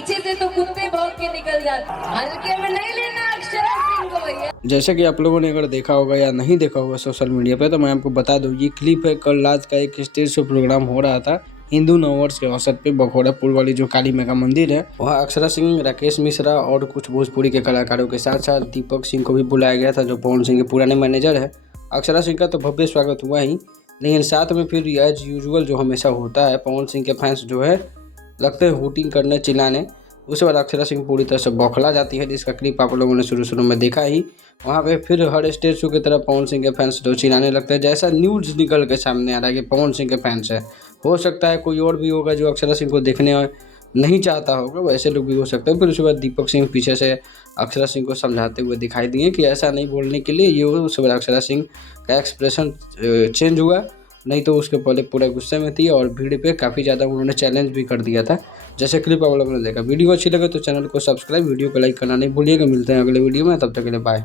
पीछे से तो कुत्ते भौंक के निकल जाते, हल्के में नहीं लेना अक्षरा सिंह को भैया। जैसे कि आप लोगों ने अगर देखा होगा या नहीं देखा होगा सोशल मीडिया पे, तो मैं आपको बता दूं, ये क्लिप है कल रात का एक स्टेज शो प्रोग्राम हो रहा था हिंदू नववर्ष के अवसर पे बखोरापुर वाली जो काली माँ का मंदिर है, वहाँ अक्षरा सिंह, राकेश मिश्रा और कुछ भोजपुरी के कलाकारों के साथ साथ दीपक सिंह को भी बुलाया गया था, जो पवन सिंह के पुराने मैनेजर है। अक्षरा सिंह का तो भव्य स्वागत हुआ ही, लेकिन साथ में फिर एज यूजुअल जो हमेशा होता है, पवन सिंह के फैंस जो है लगते हैं हूटिंग करने, चिल्लाने। उसके बाद अक्षरा सिंह पूरी तरह से बौखला जाती है, जिसका क्लिप आप लोगों ने शुरू में देखा ही। वहाँ पे फिर हर स्टेज शो की तरह पवन सिंह के फैंस जो चिल्लाने लगते हैं, जैसा न्यूज़ निकल के सामने आ रहा है कि पवन सिंह के फैंस है। हो सकता है कोई और भी होगा जो अक्षरा सिंह को देखने नहीं चाहता होगा, वैसे लोग भी हो सकते हैं। फिर उसके बाद दीपक सिंह पीछे से अक्षरा सिंह को समझाते हुए दिखाई दिए कि ऐसा नहीं बोलने के लिए ये हो। उसके बाद अक्षरा सिंह का एक्सप्रेशन चेंज हुआ, नहीं तो उसके पहले पूरे गुस्से में थी और भीड़ पे काफ़ी ज़्यादा उन्होंने चैलेंज भी कर दिया था, जैसे क्लिप आप लोगों ने देखा। वीडियो अच्छी लगे तो चैनल को सब्सक्राइब, वीडियो को लाइक करना नहीं भूलिएगा। मिलते हैं अगले वीडियो में, तब तक के लिए बाय।